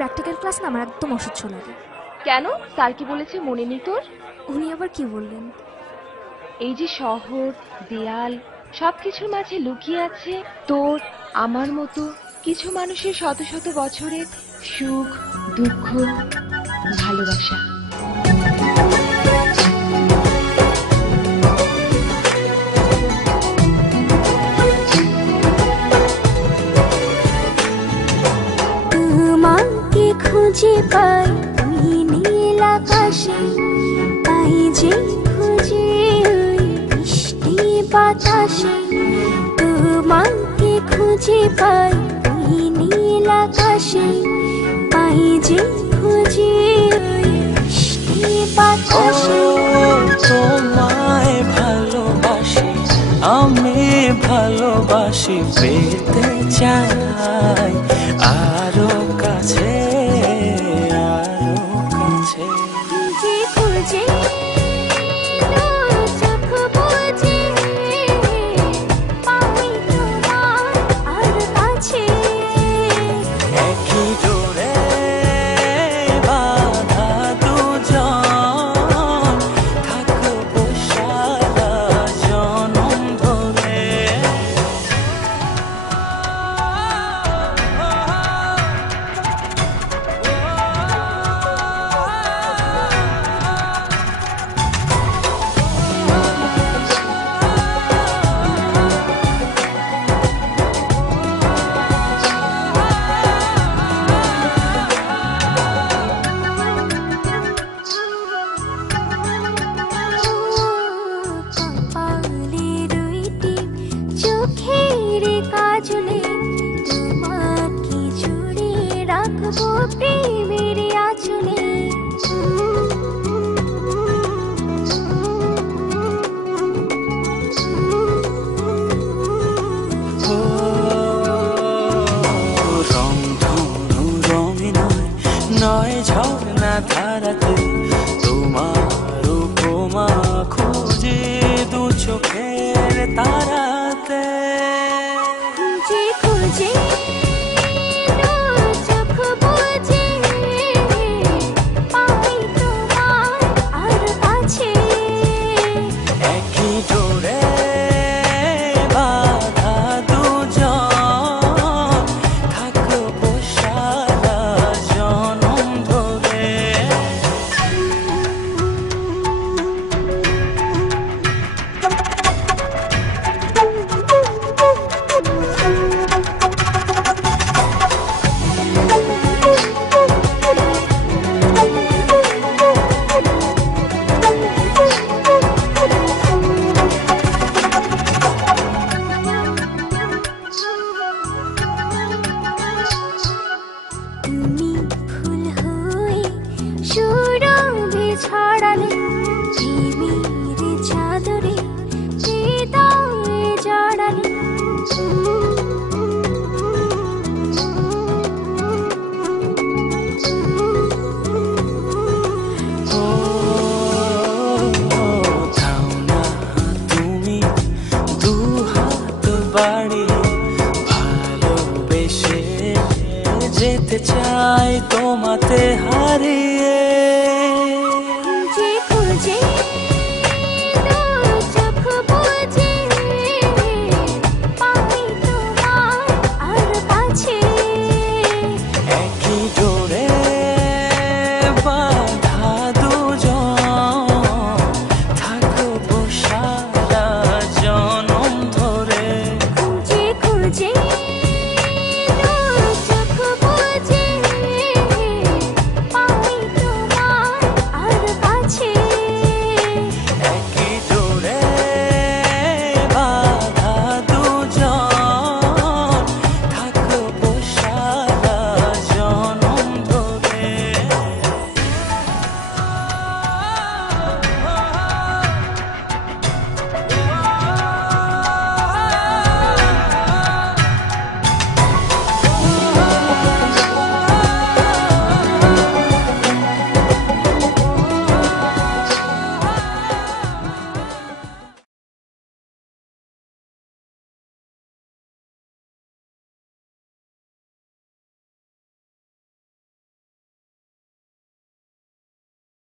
Practical class না আমার একদম অসহ্য লাগে। কেন, স্যার কি বলেছে মনে নেই তোর? উনি আবার কি বললেন? এই যে শহর, দেয়াল, সবকিছুর মাঝে লুকিয়ে আছে তোর আমার মতো কিছু মানুষের শত শত বছরের সুখ, দুঃখ, ভালোবাসা। তোমাকে খুঁজে পাই ওই নীল আকাশে, পাই যে খুঁজে ওই বৃষ্টি বাতাসে। তোমাকে খুঁজে পাই ওই নীল আকাশে, পাই যে খুঁজে ওই বৃষ্টি বাতাসে। তোমায় ভালোবাসি, আমি ভালোবাসি, পেতে চাই আরো কাছে